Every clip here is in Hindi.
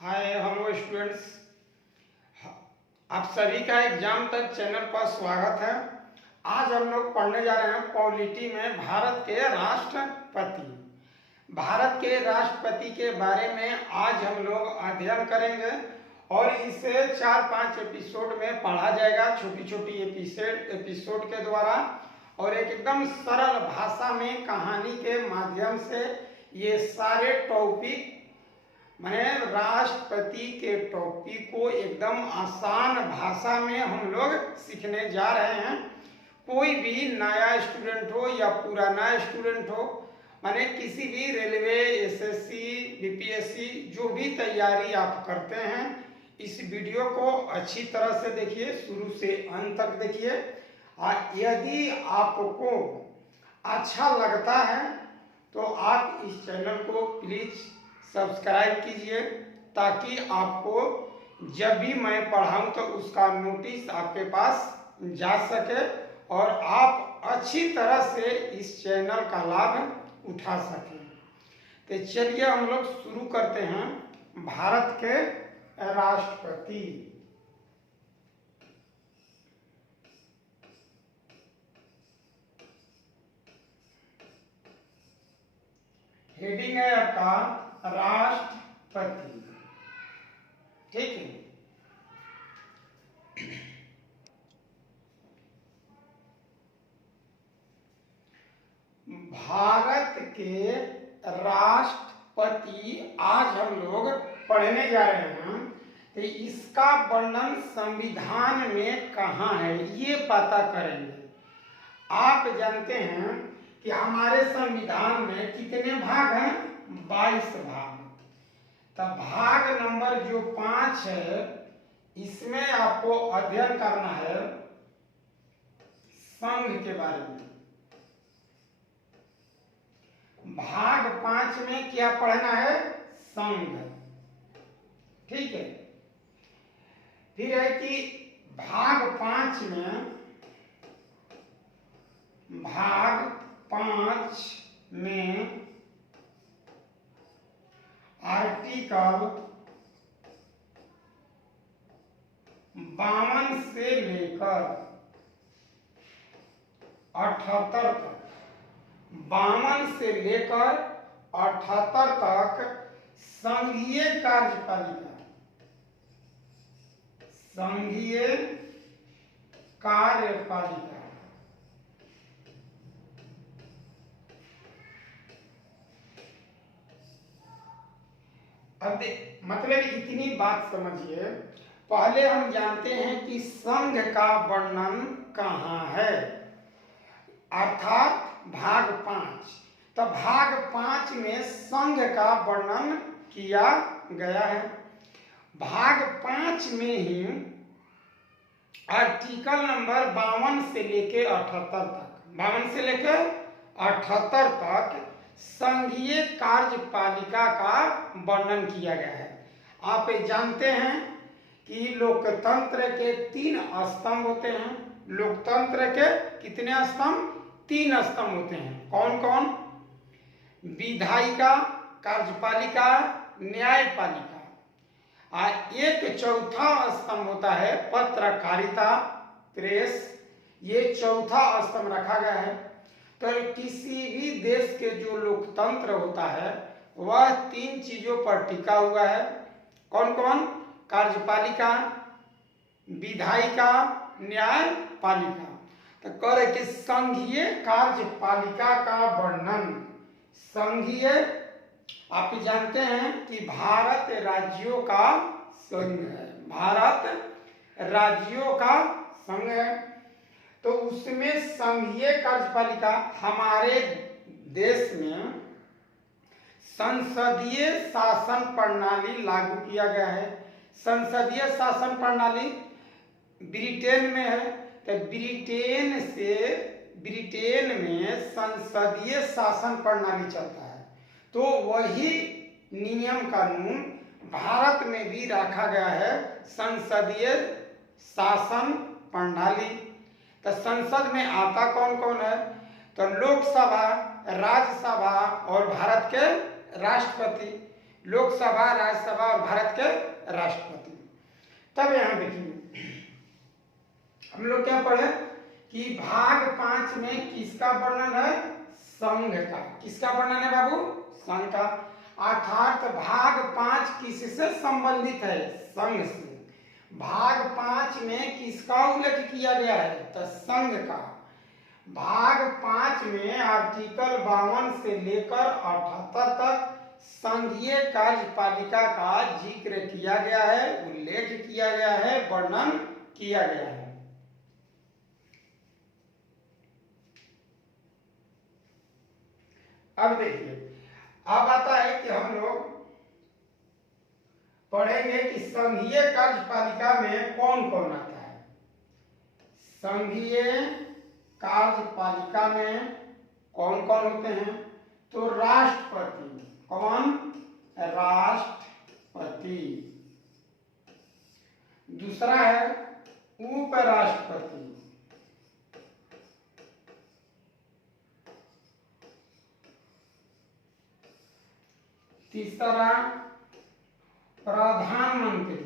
हाय हेलो स्टूडेंट्स, आप सभी का एग्जाम तक चैनल पर स्वागत है। आज हम लोग पढ़ने जा रहे हैं पॉलिटी में भारत के राष्ट्रपति। भारत के राष्ट्रपति के बारे में आज हम लोग अध्ययन करेंगे और इसे 4-5 एपिसोड में पढ़ा जाएगा, छोटी छोटी एपिसोड के द्वारा, और एक एकदम सरल भाषा में कहानी के माध्यम से ये सारे टॉपिक मैंने राष्ट्रपति के टॉपिक को एकदम आसान भाषा में हम लोग सीखने जा रहे हैं। कोई भी नया स्टूडेंट हो या पुराना स्टूडेंट हो, माने किसी भी रेलवे, एसएससी, बीपीएससी जो भी तैयारी आप करते हैं, इस वीडियो को अच्छी तरह से देखिए, शुरू से अंत तक देखिए। यदि आपको अच्छा लगता है तो आप इस चैनल को प्लीज सब्सक्राइब कीजिए, ताकि आपको जब भी मैं पढ़ाऊं तो उसका नोटिस आपके पास जा सके और आप अच्छी तरह से इस चैनल का लाभ उठा सकें। तो चलिए हम लोग शुरू करते हैं। भारत के राष्ट्रपति। हेडिंग है आपका राष्ट्रपति, ठीक है। भारत के राष्ट्रपति आज हम लोग पढ़ने जा रहे हैं। तो इसका वर्णन संविधान में कहाँ है ये पता करेंगे। आप जानते हैं कि हमारे संविधान में कितने भाग हैं? 22 भाग। तो भाग नंबर जो 5 है, इसमें आपको अध्ययन करना है संघ के बारे में। भाग 5 में क्या पढ़ना है? संघ, ठीक है। फिर है कि भाग 5 में आर्टिकल 52 से लेकर 78 तक, 52 से लेकर 78 तक संघीय कार्यपालिका, संघीय कार्यपालिका, अब मतलब इतनी बात समझिए। पहले हम जानते हैं कि संघ का वर्णन कहाँ है, अर्थात भाग 5। तो भाग 5 में संघ का वर्णन किया गया है। भाग 5 में ही आर्टिकल नंबर 52 से लेके 78 तक, 52 से लेके 78 तक संघीय कार्यपालिका का वर्णन किया गया है। आप जानते हैं कि लोकतंत्र के 3 स्तंभ होते हैं। लोकतंत्र के कितने स्तंभ? 3 स्तंभ होते हैं। कौन कौन? विधायिका, कार्यपालिका, न्यायपालिका। एक चौथा स्तंभ होता है पत्रकारिता, प्रेस। ये चौथा स्तंभ रखा गया है। तो किसी भी देश के जो लोकतंत्र होता है वह 3 चीजों पर टिका हुआ है। कौन कौन? कार्यपालिका, विधायिका, न्यायपालिका। तो कह रहे कि संघीय कार्यपालिका का वर्णन। संघीय, आप जानते हैं कि भारत राज्यों का संघ है, भारत राज्यों का संघ है। तो उसमें संघीय कार्यपालिका, हमारे देश में संसदीय शासन प्रणाली लागू किया गया है। संसदीय शासन प्रणाली ब्रिटेन में है। तो ब्रिटेन में संसदीय शासन प्रणाली चलता है। तो वही नियम कानून भारत में भी रखा गया है, संसदीय शासन प्रणाली। तो संसद में आता कौन कौन है? तो लोकसभा, राज्यसभा और भारत के राष्ट्रपति। लोकसभा, राज्यसभा और भारत के राष्ट्रपति। तब यहाँ देखिए हम लोग क्या पढ़े कि भाग 5 में किसका वर्णन है? संघ का। किसका वर्णन है बाबू? संघ का। अर्थात भाग 5 किससे संबंधित है? संघ से। भाग 5 में किसका उल्लेख किया गया है? तो संघ का। भाग 5 में आर्टिकल 52 से लेकर 78 तक संघीय कार्यपालिका का जिक्र किया गया है, उल्लेख किया गया है, वर्णन किया गया है। अब देखिए, अब आता है कि हम लोग पढ़ेंगे कि संघीय कार्यपालिका में कौन कौन आता है। संघीय कार्यपालिका में कौन कौन होते हैं? तो राष्ट्रपति। कौन? राष्ट्रपति। दूसरा है उपराष्ट्रपति। तीसरा प्रधानमंत्री।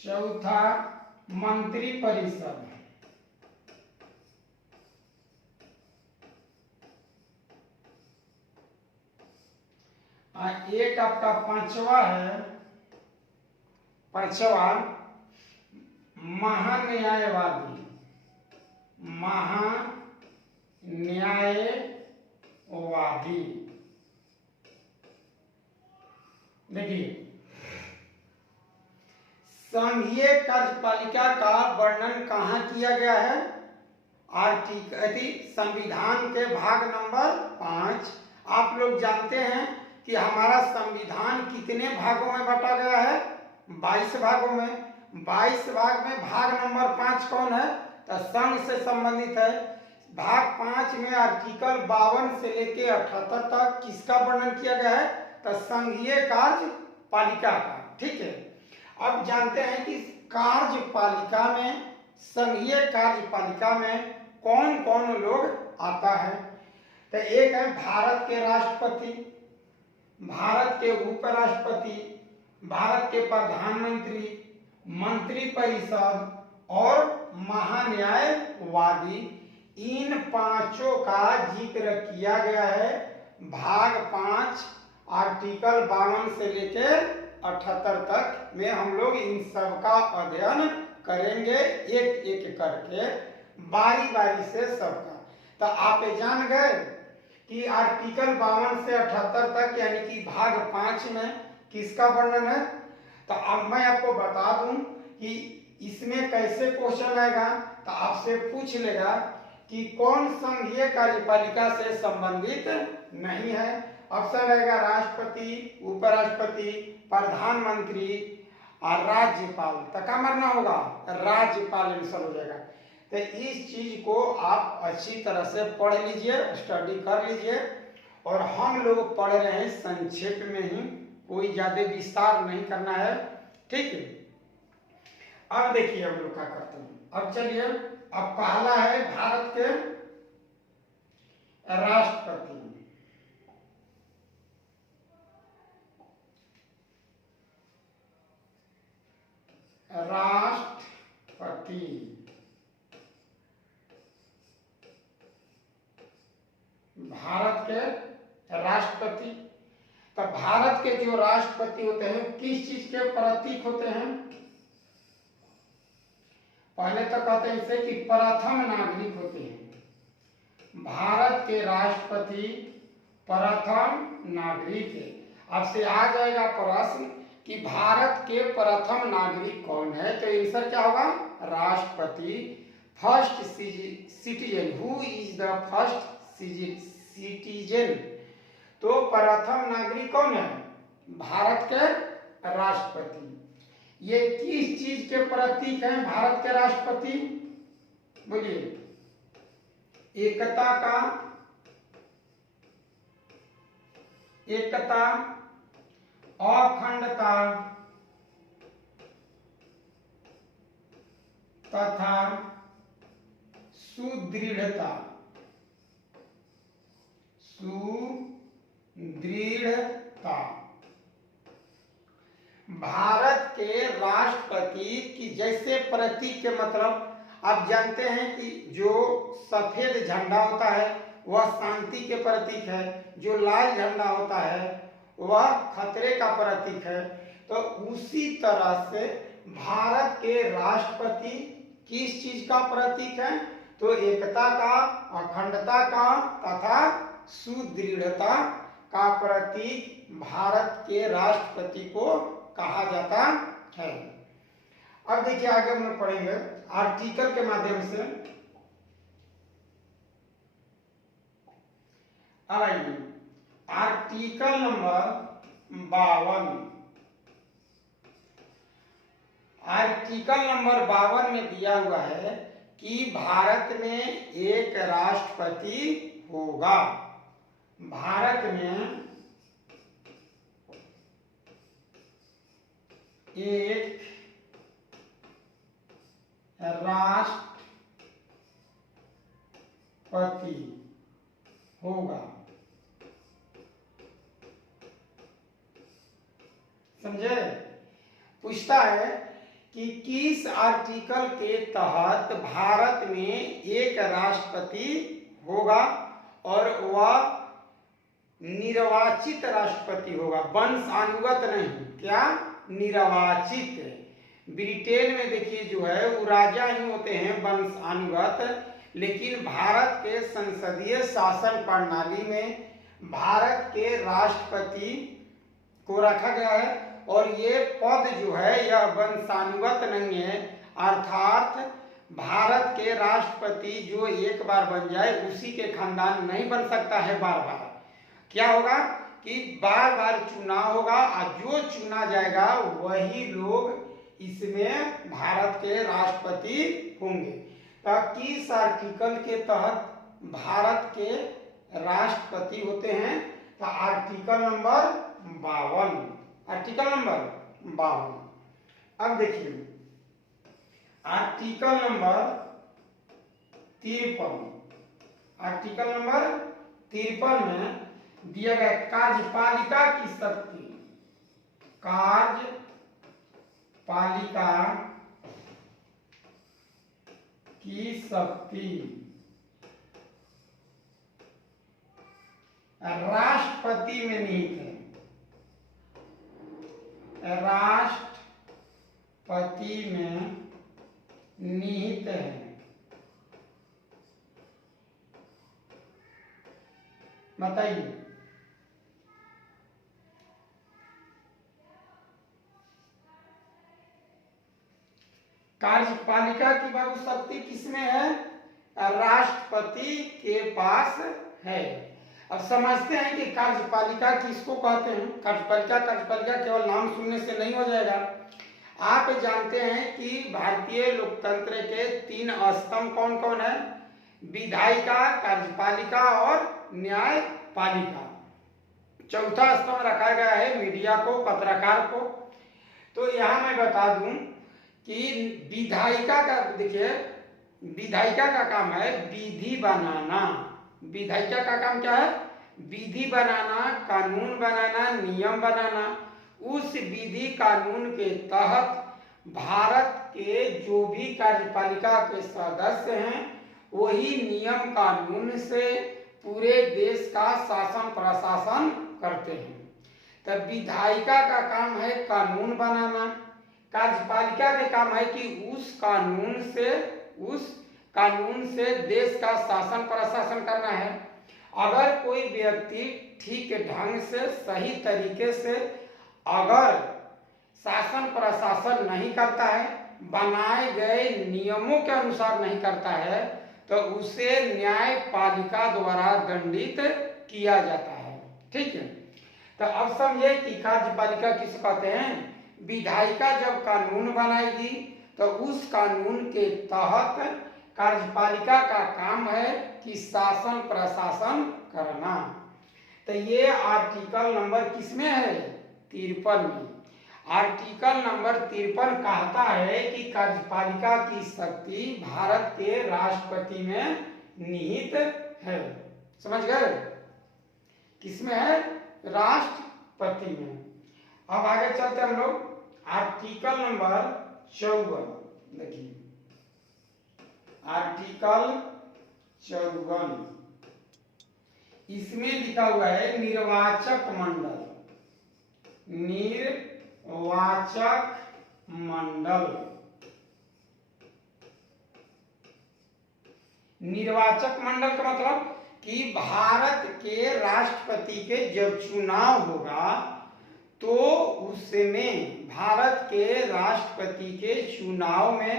चौथा मंत्रिपरिषद। एक आपका पांचवा है, पांचवा महान्यायवादी। महान्यायवादी। देखिए, संघीय कार्यपालिका का वर्णन कहाँ किया गया है? आर्टिकल संविधान के भाग नंबर 5। आप लोग जानते हैं कि हमारा संविधान कितने भागों में बांटा गया है? 22 भागों में। 22 भाग में भाग नंबर 5 कौन है? तो संघ से संबंधित है। भाग 5 में आर्टिकल 52 से लेके 78 तक किसका वर्णन किया गया है? तो संघीय कार्यपालिका का। ठीक है। अब जानते हैं कि कार्यपालिका में, संघीय कार्यपालिका में कौन कौन लोग आता है। तो एक है भारत के राष्ट्रपति, भारत के उपराष्ट्रपति, भारत के प्रधानमंत्री, मंत्रिपरिषद और महान्यायवादी। इन पांचों का जिक्र किया गया है भाग 5 आर्टिकल 52 से लेकर 78 तक में। हम लोग इन सब का अध्ययन करेंगे एक एक करके, बारी बारी से सबका। तो आप जान गए कि आर्टिकल 52 से 78 तक यानी कि भाग 5 में किसका वर्णन है। तो अब मैं आपको बता दूं कि इसमें कैसे क्वेश्चन आएगा। तो आपसे पूछ लेगा कि कौन संघीय कार्यपालिका से संबंधित नहीं है। ऑप्शन रहेगा राष्ट्रपति, उपराष्ट्रपति, प्रधानमंत्री और राज्यपाल। तो क्या मानना होगा? राज्यपाल आंसर हो जाएगा। तो इस चीज को आप अच्छी तरह से पढ़ लीजिए, स्टडी कर लीजिए। और हम लोग पढ़ रहे हैं संक्षेप में ही, कोई ज्यादा विस्तार नहीं करना है। ठीक है। अब देखिए हम लोग क्या करते हैं। अब चलिए, अब पहला है भारत के राष्ट्रपति। राष्ट्रपति भारत के राष्ट्रपति। तो भारत के जो राष्ट्रपति होते हैं किस चीज के प्रतीक होते हैं? पहले तो कहते हैं इसे कि प्रथम नागरिक होते हैं। भारत के राष्ट्रपति प्रथम नागरिक है। आपसे आ जाएगा प्रश्न कि भारत के प्रथम नागरिक कौन है? तो आंसर क्या होगा? राष्ट्रपति। First citizen, who is the first citizen? तो प्रथम नागरिक कौन है? भारत के राष्ट्रपति। ये किस चीज के प्रतीक हैं भारत के राष्ट्रपति? बोलिए। एकता का, एकता, अखंडता तथा सुदृढ़ता, सुदृढ़ता। भारत के राष्ट्रपति की जैसे प्रतीक के मतलब आप जानते हैं कि जो सफेद झंडा होता है वह शांति के प्रतीक है, जो लाल झंडा होता है वह खतरे का प्रतीक है। तो उसी तरह से भारत के राष्ट्रपति किस चीज का प्रतीक है? तो एकता का, अखंडता का तथा सुदृढ़ता का प्रतीक भारत के राष्ट्रपति को कहा जाता है। अब देखिए आगे हम लोग पढ़ेंगे आर्टिकल के माध्यम से। आइए आर्टिकल नंबर 52। आर्टिकल नंबर 52 में दिया हुआ है कि भारत में एक राष्ट्रपति होगा। भारत में एक राष्ट्रपति होगा। समझे? पूछता है कि किस आर्टिकल के तहत भारत में एक राष्ट्रपति होगा और वह निर्वाचित राष्ट्रपति होगा, वंशानुगत नहीं। क्या? निर्वाचित। ब्रिटेन में देखिए जो है वो राजा ही होते हैं वंशानुगत, लेकिन भारत के संसदीय शासन प्रणाली में भारत के राष्ट्रपति को रखा गया है और ये पद जो है यह वंशानुगत नहीं है, अर्थात भारत के राष्ट्रपति जो एक बार बन जाए उसी के खानदान नहीं बन सकता है बार बार। क्या होगा कि बार बार चुनाव होगा और जो चुना जाएगा वही लोग इसमें भारत के राष्ट्रपति होंगे। तो किस आर्टिकल के तहत भारत के राष्ट्रपति होते हैं? तो आर्टिकल नंबर 52। Article number 52। अब देखिए आर्टिकल नंबर 53। आर्टिकल नंबर 53 में दिया गया कार्यपालिका की शक्ति। कार्यपालिका की शक्ति राष्ट्रपति में निहित है। राष्ट्रपति में निहित है। बताइए कार्यपालिका की बाबू शक्ति किसमें है? राष्ट्रपति के पास है। अब समझते हैं कि कार्यपालिका किसको कहते हैं। कार्यपालिका केवल नाम सुनने से नहीं हो जाएगा। आप जानते हैं कि भारतीय लोकतंत्र के 3 स्तंभ कौन कौन है? विधायिका, कार्यपालिका और न्यायपालिका। चौथा स्तंभ रखा गया है मीडिया को, पत्रकार को। तो यहाँ मैं बता दूं कि विधायिका का, देखिए विधायिका का काम है विधि बनाना। विधायिका का काम क्या है? विधि बनाना, कानून बनाना, नियम बनाना। उस विधि कानून के तहत भारत के जो भी कार्यपालिका के सदस्य हैं वही नियम कानून से पूरे देश का शासन प्रशासन करते हैं। तब विधायिका का काम है कानून बनाना। कार्यपालिका का काम है कि उस कानून से देश का शासन प्रशासन करना है। अगर कोई व्यक्ति ठीक ढंग से, सही तरीके से अगर शासन प्रशासन नहीं करता है, बनाए गए नियमों के अनुसार नहीं करता है, तो उसे न्यायपालिका द्वारा दंडित किया जाता है। ठीक है। तो अब समझे कि कार्यपालिका किसे कहते हैं। विधायिका जब कानून बनाएगी तो उस कानून के तहत कार्यपालिका का काम है कि शासन प्रशासन करना। तो ये आर्टिकल नंबर किसमें है? 53 में। आर्टिकल नंबर 53 कहता है कि कार्यपालिका की शक्ति भारत के राष्ट्रपति में निहित है। समझ गए? किसमें है? राष्ट्रपति में। अब आगे चलते हम लोग आर्टिकल नंबर 54 देखिए। आर्टिकल 54 इसमें लिखा हुआ है निर्वाचक मंडल। निर्वाचक मंडल, निर्वाचक मंडल का मतलब कि भारत के राष्ट्रपति के जब चुनाव होगा तो उसमें भारत के राष्ट्रपति के चुनाव में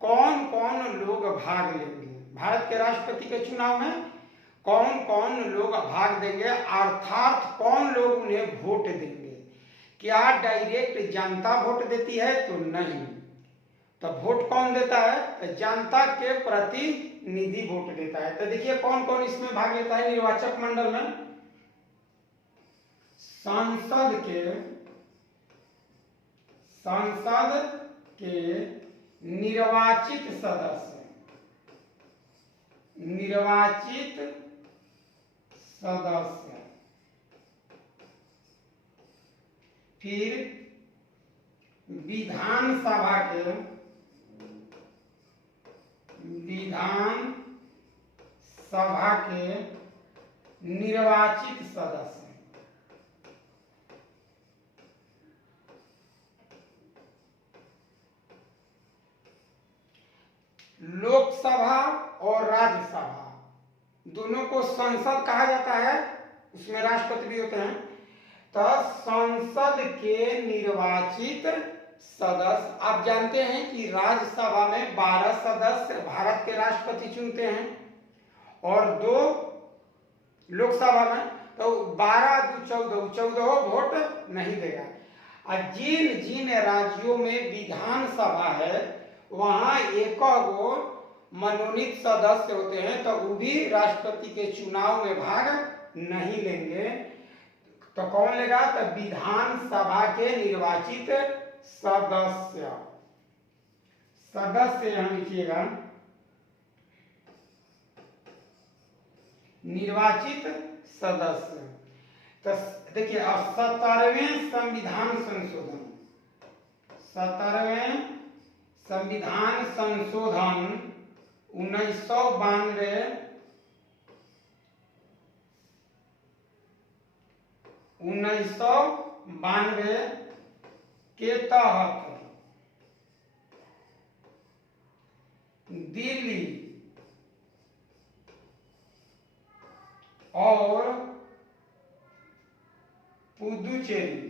कौन कौन लोग भाग लेंगे, भारत के राष्ट्रपति के चुनाव में कौन कौन लोग भाग देंगे, अर्थात कौन लोग उन्हें वोट देंगे। क्या डायरेक्ट जनता वोट देती है? तो नहीं। तो वोट कौन देता है? तो जनता के प्रतिनिधि वोट देता है। तो देखिए कौन कौन इसमें भाग लेता है निर्वाचक मंडल में। संसद के निर्वाचित सदस्य, फिर विधानसभा के निर्वाचित सदस्य, लोकसभा और राज्यसभा दोनों को संसद कहा जाता है, उसमें राष्ट्रपति भी होते हैं। तो संसद के निर्वाचित सदस्य, आप जानते हैं कि राज्यसभा में 12 सदस्य भारत के राष्ट्रपति चुनते हैं और 2 लोकसभा में, तो 12 × 14 वोट नहीं देगा। और जिन जिन राज्यों में विधानसभा है वहां 1 गो मनोनीत सदस्य होते हैं, तो वो भी राष्ट्रपति के चुनाव में भाग नहीं लेंगे। तो कौन लेगा? तो विधानसभा के निर्वाचित सदस्य, यहां लिखिएगा निर्वाचित सदस्य। तो देखिए अब 17वें संविधान संशोधन, 17वें संविधान संशोधन 1992 के तहत दिल्ली और पुदुचेरी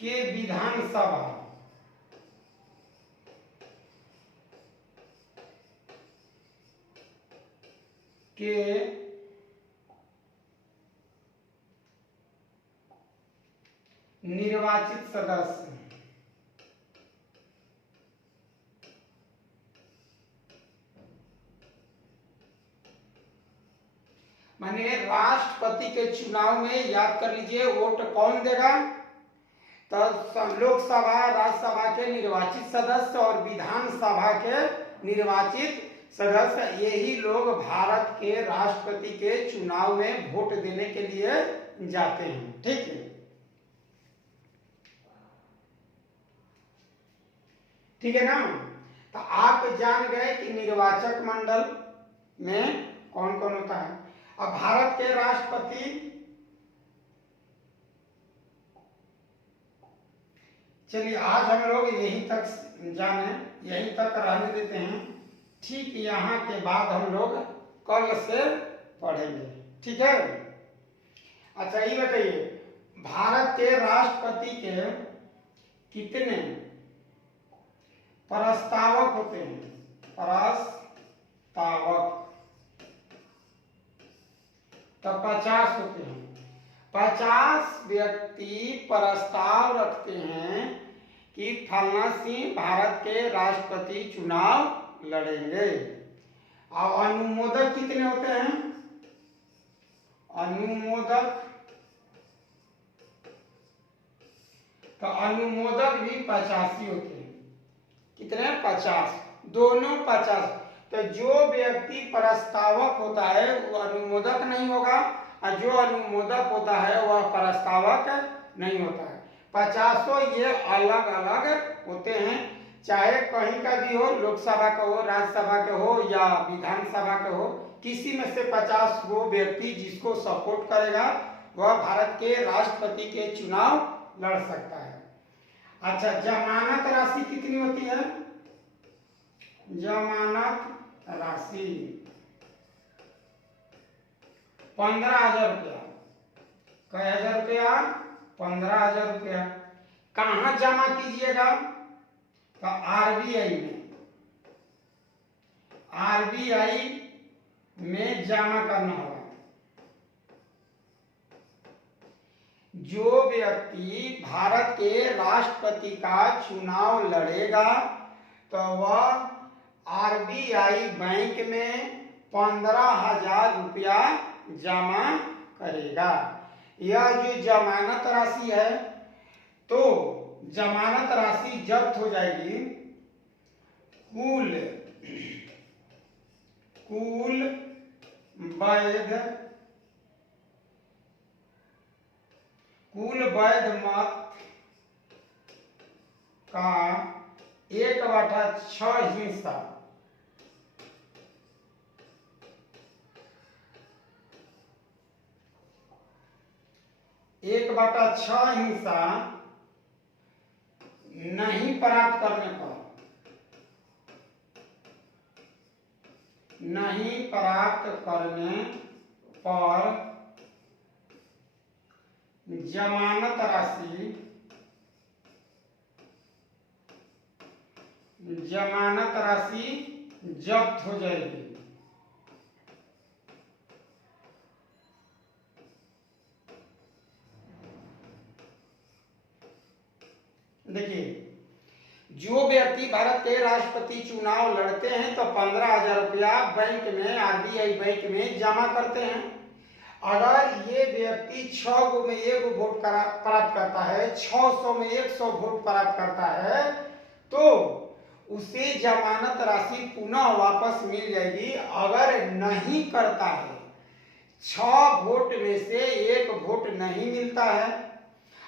के विधानसभा के निर्वाचित सदस्य माने राष्ट्रपति के चुनाव में याद कर लीजिए वोट कौन देगा? तो लोकसभा राज्यसभा के निर्वाचित सदस्य और विधानसभा के निर्वाचित सदस्य, यही लोग भारत के राष्ट्रपति के चुनाव में वोट देने के लिए जाते हैं। ठीक है, ठीक है ना। तो आप जान गए कि निर्वाचक मंडल में कौन कौन होता है। अब भारत के राष्ट्रपति, चलिए आज हम लोग यहीं तक जाने, यहीं तक रहने देते हैं। ठीक यहाँ के बाद हम लोग कल से पढ़ेंगे। ठीक है। अच्छा ये बताइए भारत के राष्ट्रपति के कितने प्रस्तावक होते हैं? प्रस्तावक तो 50 होते हैं। 50 व्यक्ति प्रस्ताव रखते हैं कि फलना सिंह भारत के राष्ट्रपति चुनाव लड़ेंगे। और अनुमोदक कितने होते हैं? अनुमोदक, तो अनुमोदक भी 85 होते हैं। कितने? 50, दोनों 50। तो जो व्यक्ति प्रस्तावक होता है वो अनुमोदक नहीं होगा, और जो अनुमोदक होता है वह प्रस्तावक नहीं होता है। 50 ये अलग अलग होते हैं, चाहे कहीं का भी हो, लोकसभा का हो, राज्यसभा के हो या विधानसभा के हो, किसी में से 50 वो व्यक्ति जिसको सपोर्ट करेगा वह भारत के राष्ट्रपति के चुनाव लड़ सकता है। अच्छा, जमानत राशि कितनी होती है? जमानत राशि 15,000 रुपया। कई हजार रुपया? 15,000 रुपया। कहाँ जमा कीजिएगा? तो आरबीआई में, आरबीआई में जमा करना होगा। जो व्यक्ति भारत के राष्ट्रपति का चुनाव लड़ेगा तो वह आरबीआई बैंक में 15,000 रुपया जमा करेगा। यह जो जमानत राशि है, तो जमानत राशि जब्त हो जाएगी कुल वैध मत का 1/6 हिस्सा, एक बटा 6 हिस्सा नहीं प्राप्त करने पर, नहीं प्राप्त करने पर जमानत राशि जब्त हो जाएगी। देखिए, जो व्यक्ति भारत के राष्ट्रपति चुनाव लड़ते हैं तो 15,000 रुपया बैंक में, आरबीआई बैंक में जमा करते हैं। अगर ये व्यक्ति 6 गो में 1 वोट प्राप्त करता है, 600 में 100 वोट प्राप्त करता है, तो उसे जमानत राशि पुनः वापस मिल जाएगी। अगर नहीं करता है, 6 वोट में से 1 वोट नहीं मिलता है,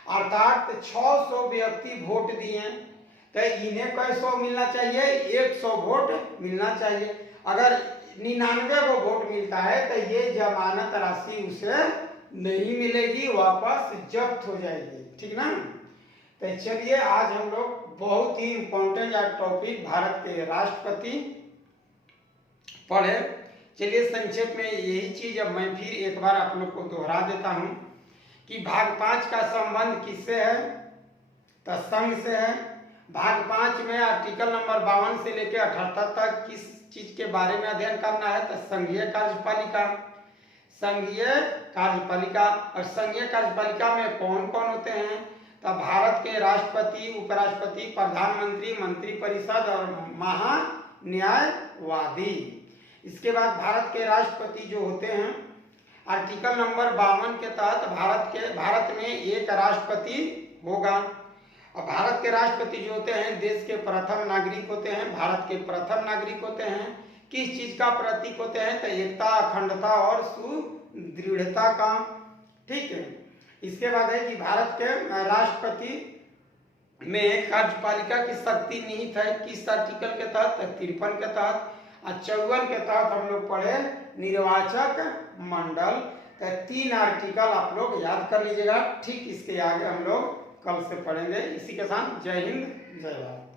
अर्थात 600 व्यक्ति वोट दिए तो इन्हें कैसो मिलना चाहिए? 100 वोट मिलना चाहिए। अगर 99 को वोट मिलता है तो ये जमानत राशि उसे नहीं मिलेगी, वापस जब्त हो जाएगी। ठीक ना? तो चलिए, आज हम लोग बहुत ही इम्पोर्टेंट टॉपिक भारत के राष्ट्रपति पढ़े। चलिए, संक्षेप में यही चीज अब मैं फिर एक बार आप लोग को दोहरा देता हूं कि भाग 5 का संबंध किससे है? तो संघ से है। भाग 5 में आर्टिकल नंबर 52 से लेकर 78 तक किस चीज के बारे में अध्ययन करना है? तो संघीय कार्यपालिका, संघीय कार्यपालिका। और संघीय कार्यपालिका में कौन कौन होते हैं? तो भारत के राष्ट्रपति, उपराष्ट्रपति, प्रधानमंत्री, मंत्रिपरिषद और महान्यायवादी। इसके बाद भारत के राष्ट्रपति जो होते हैं, आर्टिकल नंबर 52 के तहत भारत में एक राष्ट्रपति होगा। और भारत के राष्ट्रपति जो होते हैं देश के प्रथम नागरिक होते हैं, भारत के प्रथम नागरिक होते हैं। किस चीज का प्रतीक होते हैं? तो एकता, अखंडता और सुदृढ़ता का। ठीक है। इसके बाद है कि भारत के राष्ट्रपति में कार्यपालिका की शक्ति निहित है किस आर्टिकल के तहत? 53 के तहत। और 54 के तहत हम लोग पढ़े निर्वाचक मंडल। तो 3 आर्टिकल आप लोग याद कर लीजिएगा। ठीक, इसके आगे हम लोग कल से पढ़ेंगे। इसी के साथ जय हिंद, जय भारत।